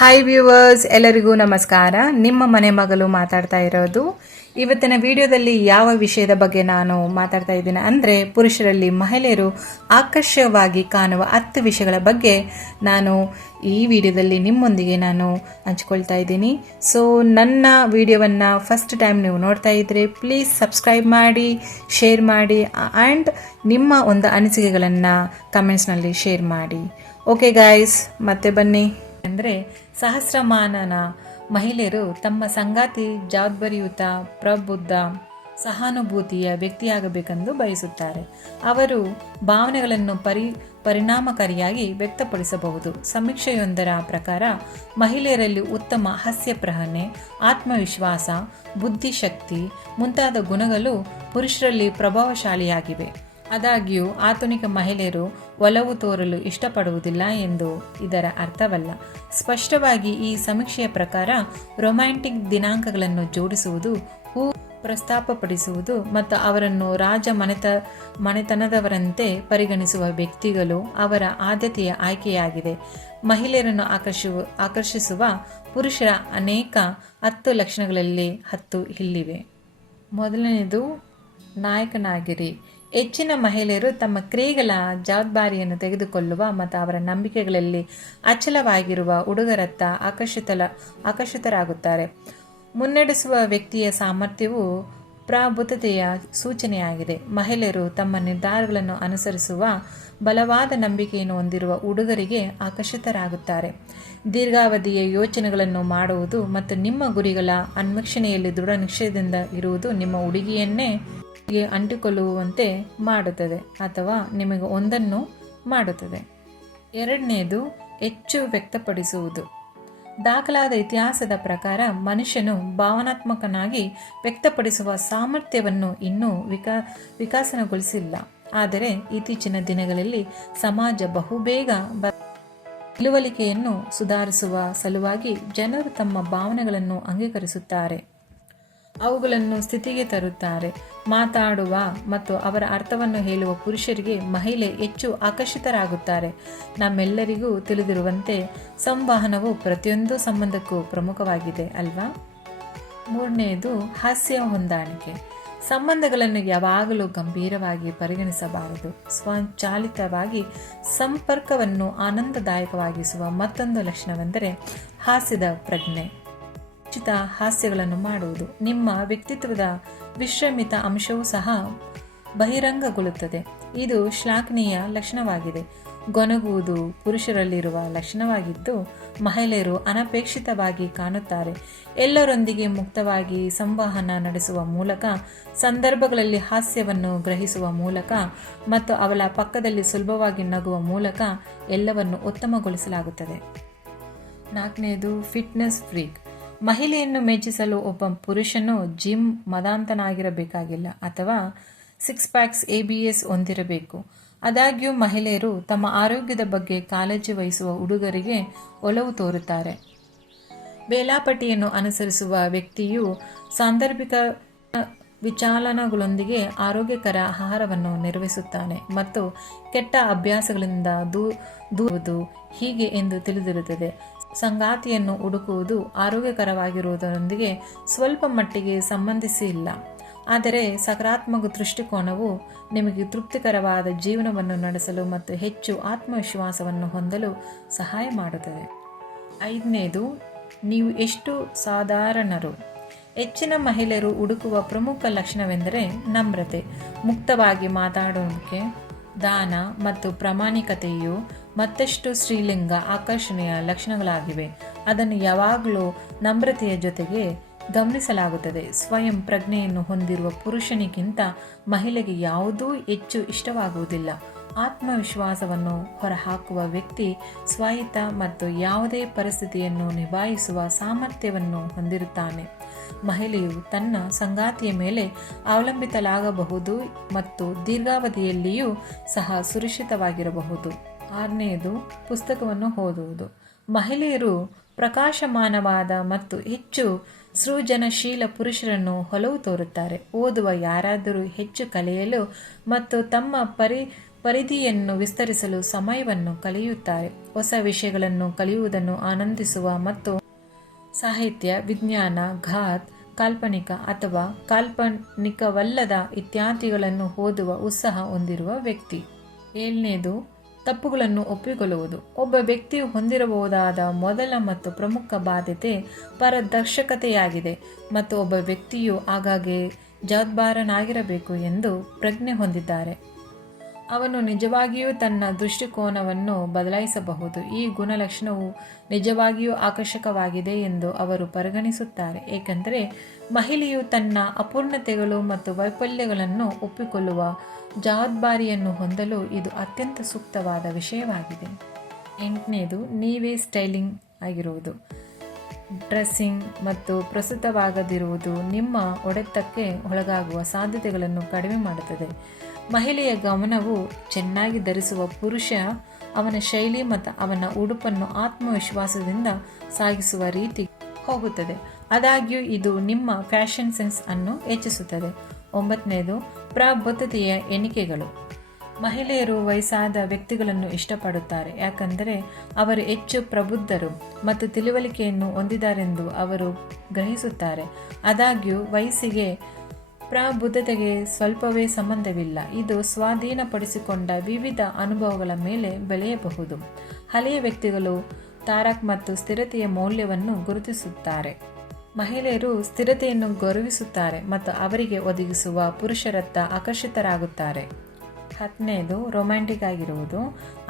Hi viewers, ಎಲ್ಲರಿಗೂ ನಮಸ್ಕಾರ. ನಿಮ್ಮ ಮನೆ ಮಗಳು ಮಾತಾಡ್ತಾ ಇರೋದು. ಇವತ್ತಿನ ವಿಡಿಯೋದಲ್ಲಿ ಯಾವ ವಿಷಯದ ಬಗ್ಗೆ ನಾನು ಮಾತಾಡ್ತಾ ಇದ್ದೀನಿ ಅಂದರೆ, ಪುರುಷರಲ್ಲಿ ಮಹಿಳೆಯರು ಆಕರ್ಷಕವಾಗಿ ಕಾಣುವ 10 ವಿಷಯಗಳ ಬಗ್ಗೆ ನಾನು ಈ ವಿಡಿಯೋದಲ್ಲಿ ನಿಮ್ಮೊಂದಿಗೆ ನಾನು ಹಂಚ್ಕೊಳ್ತಾ ಇದ್ದೀನಿ. ಸೊ ನನ್ನ ವಿಡಿಯೋವನ್ನು ಫಸ್ಟ್ ಟೈಮ್ ನೀವು ನೋಡ್ತಾ ಇದ್ದರೆ ಪ್ಲೀಸ್ ಸಬ್ಸ್ಕ್ರೈಬ್ ಮಾಡಿ, ಶೇರ್ ಮಾಡಿ ಆ್ಯಂಡ್ ನಿಮ್ಮ ಒಂದು ಅನಿಸಿಕೆಗಳನ್ನು ಕಮೆಂಟ್ಸ್ನಲ್ಲಿ ಶೇರ್ ಮಾಡಿ. ಓಕೆ ಗಾಯ್ಸ್, ಮತ್ತೆ ಬನ್ನಿ. ಅಂದರೆ ಸಹಸ್ರಮಾನನ ಮಹಿಳೆಯರು ತಮ್ಮ ಸಂಗಾತಿ ಜವಾಬ್ದಾರಿಯುತ, ಪ್ರಬುದ್ಧ, ಸಹಾನುಭೂತಿಯ ವ್ಯಕ್ತಿಯಾಗಬೇಕೆಂದು ಬಯಸುತ್ತಾರೆ. ಅವರು ಭಾವನೆಗಳನ್ನು ಪರಿಣಾಮಕಾರಿಯಾಗಿ ವ್ಯಕ್ತಪಡಿಸಬಹುದು. ಸಮೀಕ್ಷೆಯೊಂದರ ಪ್ರಕಾರ ಮಹಿಳೆಯರಲ್ಲಿ ಉತ್ತಮ ಹಾಸ್ಯಪ್ರಹನೆ, ಆತ್ಮವಿಶ್ವಾಸ, ಬುದ್ಧಿಶಕ್ತಿ ಮುಂತಾದ ಗುಣಗಳು ಪುರುಷರಲ್ಲಿ ಪ್ರಭಾವಶಾಲಿಯಾಗಿವೆ. ಆದಾಗ್ಯೂ ಆಧುನಿಕ ಮಹಿಳೆಯರು ಒಲವು ತೋರಲು ಇಷ್ಟಪಡುವುದಿಲ್ಲ ಎಂದು ಇದರ ಅರ್ಥವಲ್ಲ. ಸ್ಪಷ್ಟವಾಗಿ ಈ ಸಮೀಕ್ಷೆಯ ಪ್ರಕಾರ ರೊಮ್ಯಾಂಟಿಕ್ ದಿನಾಂಕಗಳನ್ನು ಜೋಡಿಸುವುದು, ಹೂ ಪ್ರಸ್ತಾಪಪಡಿಸುವುದು ಮತ್ತು ಅವರನ್ನು ಮನೆತನದವರಂತೆ ಪರಿಗಣಿಸುವ ವ್ಯಕ್ತಿಗಳು ಅವರ ಆದ್ಯತೆಯ ಆಯ್ಕೆಯಾಗಿದೆ. ಮಹಿಳೆಯರನ್ನು ಆಕರ್ಷಿಸುವ ಪುರುಷರ ಅನೇಕ 10 ಲಕ್ಷಣಗಳಲ್ಲಿ 10 ಇಲ್ಲಿವೆ. ಮೊದಲನೆಯದು, ನಾಯಕನಾಗಿರಿ. ಹೆಚ್ಚಿನ ಮಹಿಳೆಯರು ತಮ್ಮ ಕ್ರಿಯೆಗಳ ಜವಾಬ್ದಾರಿಯನ್ನು ತೆಗೆದುಕೊಳ್ಳುವ ಮತ್ತು ಅವರ ನಂಬಿಕೆಗಳಲ್ಲಿ ಅಚಲವಾಗಿರುವ ಹುಡುಗರತ್ತ ಆಕರ್ಷಿತರಾಗುತ್ತಾರೆ. ಮುನ್ನಡೆಸುವ ವ್ಯಕ್ತಿಯ ಸಾಮರ್ಥ್ಯವು ಪ್ರಬುದ್ಧತೆಯ ಸೂಚನೆಯಾಗಿದೆ. ಮಹಿಳೆಯರು ತಮ್ಮ ನಿರ್ಧಾರಗಳನ್ನು ಅನುಸರಿಸುವ ಬಲವಾದ ನಂಬಿಕೆಯನ್ನು ಹೊಂದಿರುವ ಹುಡುಗರಿಗೆ ಆಕರ್ಷಿತರಾಗುತ್ತಾರೆ. ದೀರ್ಘಾವಧಿಯ ಯೋಚನೆಗಳನ್ನು ಮಾಡುವುದು ಮತ್ತು ನಿಮ್ಮ ಗುರಿಗಳ ಅನ್ವೇಷಣೆಯಲ್ಲಿ ದೃಢ ನಿಶ್ಚಯದಿಂದ ಇರುವುದು ನಿಮ್ಮ ಹುಡುಗಿಯನ್ನೇ ಅಂಟಿಕೊಳ್ಳುವಂತೆ ಮಾಡುತ್ತದೆ ಅಥವಾ ನಿಮಗೆ ಒಂದನ್ನು ಮಾಡುತ್ತದೆ. ಎರಡನೆಯದು, ಹೆಚ್ಚು ವ್ಯಕ್ತಪಡಿಸುವುದು. ದಾಖಲಾದ ಇತಿಹಾಸದ ಪ್ರಕಾರ ಮನುಷ್ಯನು ಭಾವನಾತ್ಮಕನಾಗಿ ವ್ಯಕ್ತಪಡಿಸುವ ಸಾಮರ್ಥ್ಯವನ್ನು ಇನ್ನೂ ವಿಕಸನಗೊಳಿಸಿಲ್ಲ. ಆದರೆ ಇತ್ತೀಚಿನ ದಿನಗಳಲ್ಲಿ ಸಮಾಜ ಬಹುಬೇಗ ತಿಳುವಳಿಕೆಯನ್ನು ಸುಧಾರಿಸುವ ಸಲುವಾಗಿ ಜನರು ತಮ್ಮ ಭಾವನೆಗಳನ್ನು ಅಂಗೀಕರಿಸುತ್ತಾರೆ, ಅವುಗಳನ್ನು ಸ್ಥಿತಿಗೆ ತರುತ್ತಾರೆ. ಮಾತಾಡುವ ಮತ್ತು ಅವರ ಅರ್ಥವನ್ನು ಹೇಳುವ ಪುರುಷರಿಗೆ ಮಹಿಳೆ ಹೆಚ್ಚು ಆಕರ್ಷಿತರಾಗುತ್ತಾರೆ. ನಮ್ಮೆಲ್ಲರಿಗೂ ತಿಳಿದಿರುವಂತೆ ಸಂವಹನವು ಪ್ರತಿಯೊಂದು ಸಂಬಂಧಕ್ಕೂ ಪ್ರಮುಖವಾಗಿದೆ ಅಲ್ವಾ? ಮೂರನೆಯದು, ಹಾಸ್ಯ ಹೊಂದಾಣಿಕೆ. ಸಂಬಂಧಗಳನ್ನು ಯಾವಾಗಲೂ ಗಂಭೀರವಾಗಿ ಪರಿಗಣಿಸಬಾರದು. ಸ್ವಚಾಲಿತವಾಗಿ ಸಂಪರ್ಕವನ್ನು ಆನಂದದಾಯಕವಾಗಿಸುವ ಮತ್ತೊಂದು ಲಕ್ಷಣವೆಂದರೆ ಹಾಸ್ಯದ ಪ್ರಜ್ಞೆ. ಉಚಿತ ಹಾಸ್ಯಗಳನ್ನು ಮಾಡುವುದು ನಿಮ್ಮ ವ್ಯಕ್ತಿತ್ವದ ವಿಶ್ರಮಿತ ಅಂಶವೂ ಸಹ ಬಹಿರಂಗಗೊಳ್ಳುತ್ತದೆ. ಇದು ಶ್ಲಾಘನೀಯ ಲಕ್ಷಣವಾಗಿದೆ. ಗೊಣಗುವುದು ಪುರುಷರಲ್ಲಿರುವ ಲಕ್ಷಣವಾಗಿದ್ದು ಮಹಿಳೆಯರು ಅನಪೇಕ್ಷಿತವಾಗಿ ಕಾಣುತ್ತಾರೆ. ಎಲ್ಲರೊಂದಿಗೆ ಮುಕ್ತವಾಗಿ ಸಂವಹನ ನಡೆಸುವ ಮೂಲಕ, ಸಂದರ್ಭಗಳಲ್ಲಿ ಹಾಸ್ಯವನ್ನು ಗ್ರಹಿಸುವ ಮೂಲಕ ಮತ್ತು ಅವಳ ಪಕ್ಕದಲ್ಲಿ ಸುಲಭವಾಗಿ ನಗುವ ಮೂಲಕ ಎಲ್ಲವನ್ನು ಉತ್ತಮಗೊಳಿಸಲಾಗುತ್ತದೆ. ನಾಲ್ಕನೆಯದು, ಫಿಟ್ನೆಸ್ ಫ್ರೀಕ್. ಮಹಿಳೆಯನ್ನು ಮೆಚ್ಚಿಸಲು ಒಬ್ಬ ಪುರುಷನು ಜಿಮ್ ಮದಾಂತನಾಗಿರಬೇಕಾಗಿಲ್ಲ ಅಥವಾ 6 ಪ್ಯಾಕ್ಸ್ ABS ಹೊಂದಿರಬೇಕು. ಆದಾಗ್ಯೂ ಮಹಿಳೆಯರು ತಮ್ಮ ಆರೋಗ್ಯದ ಬಗ್ಗೆ ಕಾಳಜಿ ವಹಿಸುವ ಹುಡುಗರಿಗೆ ಒಲವು ತೋರುತ್ತಾರೆ. ವೇಳಾಪಟ್ಟಿಯನ್ನು ಅನುಸರಿಸುವ ವ್ಯಕ್ತಿಯು ಸಾಂದರ್ಭಿಕ ವಿಚಲನಗಳೊಂದಿಗೆ ಆರೋಗ್ಯಕರ ಆಹಾರವನ್ನು ನಿರ್ವಹಿಸುತ್ತಾನೆ ಮತ್ತು ಕೆಟ್ಟ ಅಭ್ಯಾಸಗಳಿಂದ ದೂರುವುದು ಹೀಗೆ ಎಂದು ತಿಳಿದಿರುತ್ತದೆ. ಸಂಗಾತಿಯನ್ನು ಹುಡುಕುವುದು ಆರೋಗ್ಯಕರವಾಗಿರುವುದರೊಂದಿಗೆ ಸ್ವಲ್ಪ ಮಟ್ಟಿಗೆ ಸಂಬಂಧಿಸಿಲ್ಲ, ಆದರೆ ಸಕಾರಾತ್ಮಕ ದೃಷ್ಟಿಕೋನವು ನಿಮಗೆ ತೃಪ್ತಿಕರವಾದ ಜೀವನವನ್ನು ನಡೆಸಲು ಮತ್ತು ಹೆಚ್ಚು ಆತ್ಮವಿಶ್ವಾಸವನ್ನು ಹೊಂದಲು ಸಹಾಯ ಮಾಡುತ್ತದೆ. ಐದನೇದು, ನೀವು ಎಷ್ಟು ಸಾಧಾರಣರು. ಹೆಚ್ಚಿನ ಮಹಿಳೆಯರು ಹುಡುಕುವ ಪ್ರಮುಖ ಲಕ್ಷಣವೆಂದರೆ ನಮ್ರತೆ. ಮುಕ್ತವಾಗಿ ಮಾತಾಡುವಿಕೆ, ದಾನ ಮತ್ತು ಪ್ರಾಮಾಣಿಕತೆಯು ಮತ್ತಷ್ಟು ಸ್ತ್ರೀಲಿಂಗ ಆಕರ್ಷಣೆಯ ಲಕ್ಷಣಗಳಾಗಿವೆ. ಅದನ್ನು ಯಾವಾಗಲೂ ನಮ್ರತೆಯ ಜೊತೆಗೆ ಗಮನಿಸಲಾಗುತ್ತದೆ. ಸ್ವಯಂ ಪ್ರಜ್ಞೆಯನ್ನು ಹೊಂದಿರುವ ಪುರುಷನಿಗಿಂತ ಮಹಿಳೆಗೆ ಯಾವುದೂ ಹೆಚ್ಚು ಇಷ್ಟವಾಗುವುದಿಲ್ಲ. ಆತ್ಮವಿಶ್ವಾಸವನ್ನು ಹೊರಹಾಕುವ ವ್ಯಕ್ತಿ ಸ್ವಾಯತ್ತ ಮತ್ತು ಯಾವುದೇ ಪರಿಸ್ಥಿತಿಯನ್ನು ನಿಭಾಯಿಸುವ ಸಾಮರ್ಥ್ಯವನ್ನು ಹೊಂದಿರುತ್ತಾನೆ. ಮಹಿಳೆಯು ತನ್ನ ಸಂಗಾತಿಯ ಮೇಲೆ ಅವಲಂಬಿತಳಾಗಬಹುದು ಮತ್ತು ದೀರ್ಘಾವಧಿಯಲ್ಲಿಯೂ ಸಹ ಸುರಕ್ಷಿತವಾಗಿರಬಹುದು. ಆರನೆಯದು, ಪುಸ್ತಕವನ್ನು ಓದುವುದು. ಮಹಿಳೆಯರು ಪ್ರಕಾಶಮಾನವಾದ ಮತ್ತು ಹೆಚ್ಚು ಸೃಜನಶೀಲ ಪುರುಷರನ್ನು ಒಲವು ತೋರುತ್ತಾರೆ. ಓದುವ ಯಾರಾದರೂ ಹೆಚ್ಚು ಕಲಿಯಲು ಮತ್ತು ತಮ್ಮ ಪರಿಧಿಯನ್ನು ವಿಸ್ತರಿಸಲು ಸಮಯವನ್ನು ಕಳೆಯುತ್ತಾರೆ. ಹೊಸ ವಿಷಯಗಳನ್ನು ಕಲಿಯುವುದನ್ನು ಆನಂದಿಸುವ ಮತ್ತು ಸಾಹಿತ್ಯ, ವಿಜ್ಞಾನ, ಘಾತ್, ಕಾಲ್ಪನಿಕ ಅಥವಾ ಕಾಲ್ಪನಿಕವಲ್ಲದ ಇತ್ಯಾದಿಗಳನ್ನು ಓದುವ ಉತ್ಸಾಹ ಹೊಂದಿರುವ ವ್ಯಕ್ತಿ. 7ನೇದು ತಪ್ಪುಗಳನ್ನು ಒಪ್ಪಿಕೊಳ್ಳುವುದು. ಒಬ್ಬ ವ್ಯಕ್ತಿಯು ಹೊಂದಿರಬಹುದಾದ ಮೊದಲ ಮತ್ತು ಪ್ರಮುಖ ಬಾಧ್ಯತೆ ಪಾರದರ್ಶಕತೆಯಾಗಿದೆ ಮತ್ತು ಒಬ್ಬ ವ್ಯಕ್ತಿಯು ಆಗಾಗ್ಗೆ ಜವಾಬ್ದಾರನಾಗಿರಬೇಕು ಎಂದು ಪ್ರಜ್ಞೆ ಹೊಂದಿದ್ದಾರೆ. ಅವನು ನಿಜವಾಗಿಯೂ ತನ್ನ ದೃಷ್ಟಿಕೋನವನ್ನು ಬದಲಾಯಿಸಬಹುದು. ಈ ಗುಣಲಕ್ಷಣವು ನಿಜವಾಗಿಯೂ ಆಕರ್ಷಕವಾಗಿದೆ ಎಂದು ಅವರು ಪರಿಗಣಿಸುತ್ತಾರೆ, ಏಕೆಂದರೆ ಮಹಿಳೆಯು ತನ್ನ ಅಪೂರ್ಣತೆಗಳು ಮತ್ತು ವೈಫಲ್ಯಗಳನ್ನು ಒಪ್ಪಿಕೊಳ್ಳುವ ಜವಾಬ್ದಾರಿಯನ್ನು ಹೊಂದಲು ಇದು ಅತ್ಯಂತ ಸೂಕ್ತವಾದ ವಿಷಯವಾಗಿದೆ. 8ನೇದು ನೀವೇ ಸ್ಟೈಲಿಂಗ್ ಆಗಿರುವುದು. ಡ್ರೆಸ್ಸಿಂಗ್ ಮತ್ತು ಪ್ರಸ್ತುತವಾಗದಿರುವುದು ನಿಮ್ಮ ಹೊಡೆತಕ್ಕೆ ಒಳಗಾಗುವ ಸಾಧ್ಯತೆಗಳನ್ನು ಕಡಿಮೆ ಮಾಡುತ್ತದೆ. ಮಹಿಳೆಯ ಗಮನವು ಚೆನ್ನಾಗಿ ಧರಿಸುವ ಪುರುಷ ಅವನ ಶೈಲಿ ಮತ್ತು ಅವನ ಉಡುಪನ್ನು ಆತ್ಮವಿಶ್ವಾಸದಿಂದ ಸಾಗಿಸುವ ರೀತಿ ಹೋಗುತ್ತದೆ. ಆದಾಗ್ಯೂ ಇದು ನಿಮ್ಮ ಫ್ಯಾಷನ್ ಸೆನ್ಸ್ ಅನ್ನು ಹೆಚ್ಚಿಸುತ್ತದೆ. 9ನೇದು ಪ್ರಬುದ್ಧತೆಯ ಎಣಿಕೆಗಳು. ಮಹಿಳೆಯರು ವಯಸ್ಸಾದ ವ್ಯಕ್ತಿಗಳನ್ನು ಇಷ್ಟಪಡುತ್ತಾರೆ, ಯಾಕೆಂದರೆ ಅವರು ಹೆಚ್ಚು ಪ್ರಬುದ್ಧರು ಮತ್ತು ತಿಳುವಳಿಕೆಯನ್ನು ಹೊಂದಿದ್ದಾರೆಂದು ಅವರು ಗ್ರಹಿಸುತ್ತಾರೆ. ಆದಾಗ್ಯೂ ವಯಸ್ಸಿಗೆ ಪ್ರಬುದ್ಧತೆಗೆ ಸ್ವಲ್ಪವೇ ಸಂಬಂಧವಿಲ್ಲ. ಇದು ಸ್ವಾಧೀನಪಡಿಸಿಕೊಂಡ ವಿವಿಧ ಅನುಭವಗಳ ಮೇಲೆ ಬೆಳೆಯಬಹುದು. ಹಳೆಯ ವ್ಯಕ್ತಿಗಳು ತಾರಕ್ ಮತ್ತು ಸ್ಥಿರತೆಯ ಮೌಲ್ಯವನ್ನು ಗುರುತಿಸುತ್ತಾರೆ. ಮಹಿಳೆಯರು ಸ್ಥಿರತೆಯನ್ನು ಗೌರವಿಸುತ್ತಾರೆ ಮತ್ತು ಅವರಿಗೆ ಒದಗಿಸುವ ಪುರುಷರತ್ತ ಆಕರ್ಷಿತರಾಗುತ್ತಾರೆ. 10ನೇದು ರೊಮ್ಯಾಂಟಿಕ್ ಆಗಿರುವುದು.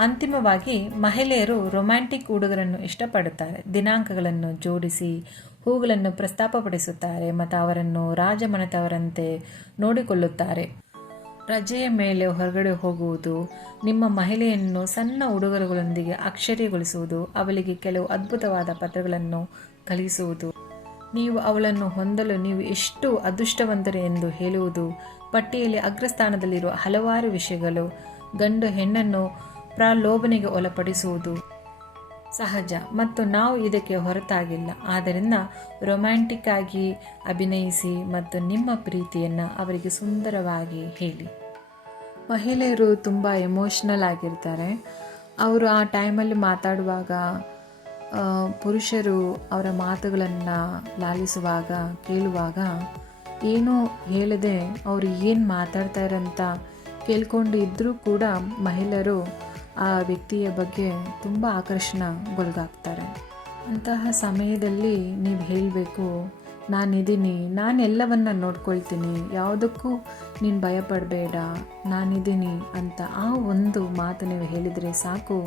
ಅಂತಿಮವಾಗಿ ಮಹಿಳೆಯರು ರೊಮ್ಯಾಂಟಿಕ್ ಹುಡುಗರನ್ನು ಇಷ್ಟಪಡುತ್ತಾರೆ. ದಿನಾಂಕಗಳನ್ನು ಜೋಡಿಸಿ ಹೂಗಳನ್ನು ಪ್ರಸ್ತಾಪಪಡಿಸುತ್ತಾರೆ ಮತ್ತು ಅವರನ್ನು ರಾಜಮನೆತವರಂತೆ ನೋಡಿಕೊಳ್ಳುತ್ತಾರೆ. ರಜೆಯ ಮೇಲೆ ಹೊರಗಡೆ ಹೋಗುವುದು, ನಿಮ್ಮ ಮಹಿಳೆಯನ್ನು ಸಣ್ಣ ಉಡುಗೊರೆಗಳೊಂದಿಗೆ ಆಶ್ಚರ್ಯಗೊಳಿಸುವುದು, ಅವಳಿಗೆ ಕೆಲವು ಅದ್ಭುತವಾದ ಪತ್ರಗಳನ್ನು ಕಳುಹಿಸುವುದು, ನೀವು ಅವಳನ್ನು ಹೊಂದಲು ನೀವು ಎಷ್ಟು ಅದೃಷ್ಟವಂತರು ಎಂದು ಹೇಳುವುದು, ಪಟ್ಟಿಯಲ್ಲಿ ಅಗ್ರಸ್ಥಾನದಲ್ಲಿರುವ ಹಲವಾರು ವಿಷಯಗಳು, ಗಂಡು ಹೆಣ್ಣನ್ನು ಪ್ರಲೋಭನೆಗೆ ಒಳಪಡಿಸುವುದು ಸಹಜ ಮತ್ತು ನಾವು ಇದಕ್ಕೆ ಹೊರತಾಗಿಲ್ಲ. ಆದ್ದರಿಂದ ರೊಮ್ಯಾಂಟಿಕ್ ಆಗಿ ಅಭಿನಯಿಸಿ ಮತ್ತು ನಿಮ್ಮ ಪ್ರೀತಿಯನ್ನು ಅವರಿಗೆ ಸುಂದರವಾಗಿ ಹೇಳಿ. ಮಹಿಳೆಯರು ತುಂಬ ಎಮೋಷ್ನಲ್ ಆಗಿರ್ತಾರೆ. ಅವರು ಆ ಟೈಮಲ್ಲಿ ಮಾತಾಡುವಾಗ ಪುರುಷರು ಅವರ ಮಾತುಗಳನ್ನು ಲಾಲಿಸುವಾಗ ಕೇಳುವಾಗ ಏನೂ ಹೇಳದೆ ಅವರು ಏನು ಮಾತಾಡ್ತಾರಂತ ಕೇಳ್ಕೊಂಡು ಇದ್ದರೂ ಕೂಡ ಮಹಿಳೆಯರು ಆ ವ್ಯಕ್ತಿಯ ಬಗ್ಗೆ ತುಂಬ ಆಕರ್ಷಣೆಗೊಳಗಾಗ್ತಾರೆ. ಅಂತಹ ಸಮಯದಲ್ಲಿ ನೀವು ಹೇಳಬೇಕು, ನಾನಿದ್ದೀನಿ, ನಾನೆಲ್ಲವನ್ನ ನೋಡ್ಕೊಳ್ತೀನಿ, ಯಾವುದಕ್ಕೂ ನೀನು ಭಯಪಡಬೇಡ, ನಾನಿದ್ದೀನಿ ಅಂತ ಆ ಒಂದು ಮಾತು ನೀವು ಹೇಳಿದರೆ ಸಾಕು,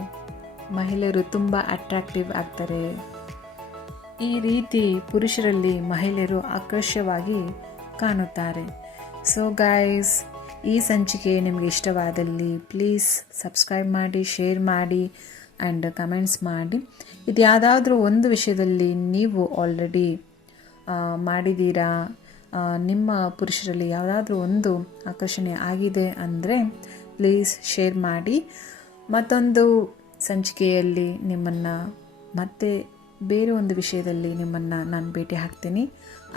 ಮಹಿಳೆಯರು ತುಂಬ ಅಟ್ರಾಕ್ಟಿವ್ ಆಗ್ತಾರೆ. ಈ ರೀತಿ ಪುರುಷರಲ್ಲಿ ಮಹಿಳೆಯರು ಆಕರ್ಷವಾಗಿ ಕಾಣುತ್ತಾರೆ. ಸೊ ಗೈಸ್, ಈ ಸಂಚಿಕೆ ನಿಮಗೆ ಇಷ್ಟವಾದಲ್ಲಿ ಪ್ಲೀಸ್ ಸಬ್ಸ್ಕ್ರೈಬ್ ಮಾಡಿ, ಶೇರ್ ಮಾಡಿ ಆ್ಯಂಡ್ ಕಮೆಂಟ್ಸ್ ಮಾಡಿ. ಇದು ಯಾವುದಾದ್ರೂ ಒಂದು ವಿಷಯದಲ್ಲಿ ನೀವು ಆಲ್ರೆಡಿ ಮಾಡಿದ್ದೀರಾ, ನಿಮ್ಮ ಪುರುಷರಲ್ಲಿ ಯಾವುದಾದ್ರೂ ಒಂದು ಆಕರ್ಷಣೆ ಆಗಿದೆ ಅಂದರೆ ಪ್ಲೀಸ್ ಶೇರ್ ಮಾಡಿ. ಮತ್ತೊಂದು ಸಂಚಿಕೆಯಲ್ಲಿ ನಿಮ್ಮನ್ನು ಮತ್ತೆ ಬೇರೆ ಒಂದು ವಿಷಯದಲ್ಲಿ ನಿಮ್ಮನ್ನು ನಾನು ಭೇಟಿ ಹಾಕ್ತೀನಿ.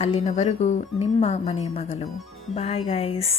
ಅಲ್ಲಿನವರೆಗೂ ನಿಮ್ಮ ಮನೆಯ ಮಗಳು. Bye guys.